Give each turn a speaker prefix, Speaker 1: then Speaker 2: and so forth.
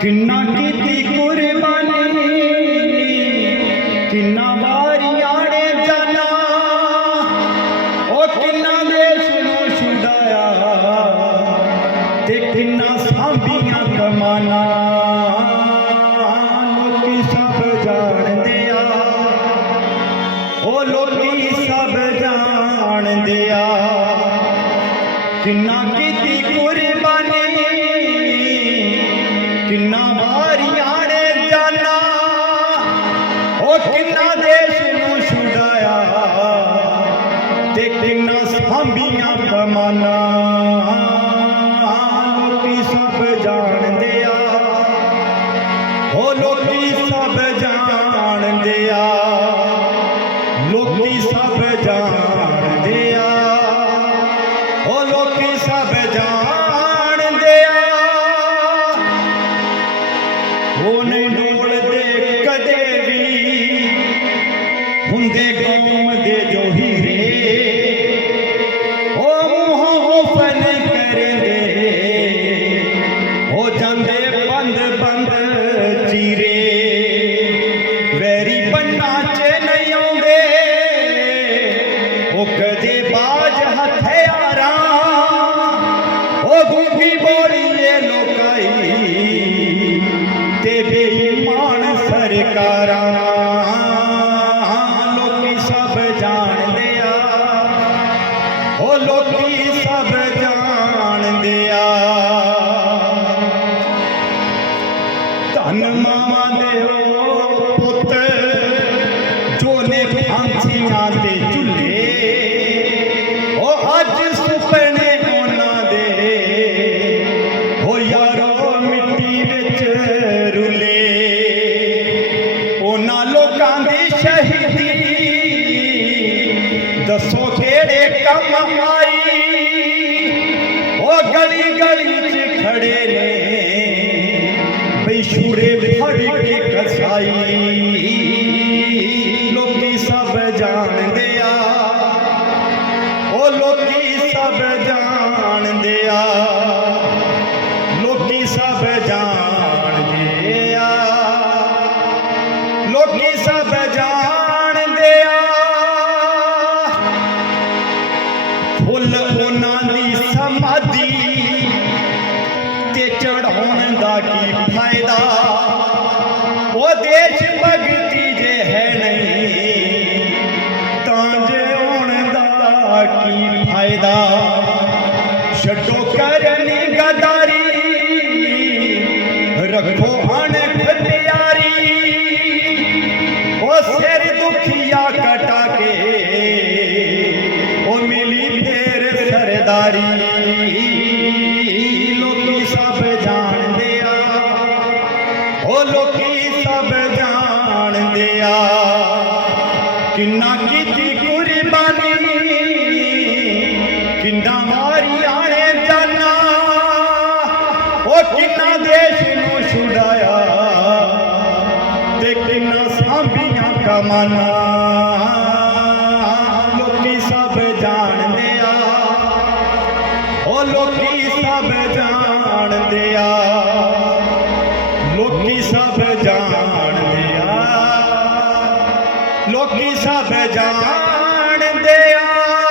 Speaker 1: ਕਿੰਨਾ ਕੀਤੀ ਕੁਰਬਾਨੀ ਕਿੰਨਾ ਵਾਰੀਆਂ ਨੇ ਜਾਨਾ ਉਹ ਕਿੰਨਾ ਦੇਸ਼ ਨੂੰ ਛੁਡਾਇਆ ਤੇ ਕਿੰਨਾ ਸਾਂਭੀਆਂ ਕਮਾਨਾ ਲੋਕੀ ਸਭ ਜਾਣਦੇ ਆ ਉਹ ਲੋਕੀ ਸਭ ਜਾਣਦੇ ਆ ਕਿੰਨਾ ਕੀਤੀ ਸਾਂਭੀਆਂ ਲੋਕੀ ਸਭ ਜਾਣਦੇ ਆ। ਉਹ ਲੋਕੀ ਸਭ ਜਾਣਦੇ ਆ। ਲੋਕੀ ਸਭ ਜਾਣਦੇ ਆ। ਉਹ ਲੋਕੀ ਸਭ ਜਾਣਦੇ ਆ। ਉਹ ਨਹੀਂ ਡੋਲਦੇ ਕਦੇ ਵੀ ਹੁੰਦੇ ਕੌਮ ਦੇ ਉਹ ਗੁੱਗੀ ਬੋਲੀਏ ਲੋਕਾਈ, ਤੇ ਬੇਈਮਾਨ ਸਰਕਾਰਾਂ। ਲੋਕੀ ਸਭ ਜਾਣਦੇ ਆ, ਉਹ ਲੋਕੀ ਸਭ ਜਾਣਦੇ ਆ। ਧੰਨ ਮਾਮਾ ਦੇ ਉਹ ਪੁੱਤ, ਜੋ ਨੇ ਫਾਂਸੀਆਂ ਤੇ ਸ਼ਹੀਦੀ। ਦੱਸੋ ਕਿਹੜੇ ਕੰਮ ਆਈ? ਉਹ ਗਲੀ ਗਲੀ 'ਚ ਖੜੇ ਨੇ। ਬਈ ਸ਼ੂਰੇ ਫੜ ਕੇ ਕਸਾਈ। ਲੋਕੀ ਸਭ ਜਾਣਦੇ ਆ। ਉਹ ਲੋਕੀ ਸਭ ਜਾਣਦੇ ਆ। ਲੋਕੀ ਸਭ ਜਾਣਦੇ ਤੇ ਚੜਾਉਣ ਦਾ ਕੀ ਫਾਇਦਾ? ਉਹ ਦੇਸ਼ ਭਗਤੀ ਜੇ ਹੈ ਨਹੀਂ, ਤਾਂ ਜਿਉਣ ਦਾ ਕੀ ਫਾਇਦਾ? ਛੱਡੋ ਕਰਨੀ ਗਦਾਰੀ ਰੱਖੋ ਅਣਖ ਤਿਆਰੀ ਉਹ ਸਿਰ ਦੁਖੀ ਲੋਕੀ ਸਭ ਜਾਣਦੇ ਆ। ਉਹ ਲੋਕੀ ਸਭ ਜਾਣਦੇ ਆ। ਕਿੰਨਾ ਕੀਤੀ ਕੁਰਬਾਨੀ, ਕਿੰਨਾ ਮਾਰੀਆਂ ਨੇ ਜਾਨਾ। ਉਹ ਕਿੰਨਾ ਦੇਸ਼ ਨੂੰ ਛੁਡਾਇਆ ਤੇ ਕਿੰਨਾ ਸਾਂਭੀਆਂ ਕਮਾਨਾ। ਲੋਕੀ ਸਭ ਜਾਣਦੇ ਆ। ਲੋਕੀ ਸਭ ਜਾਣਦੇ ਆ। ਲੋਕੀ ਸਭ ਜਾਣਦੇ ਆ।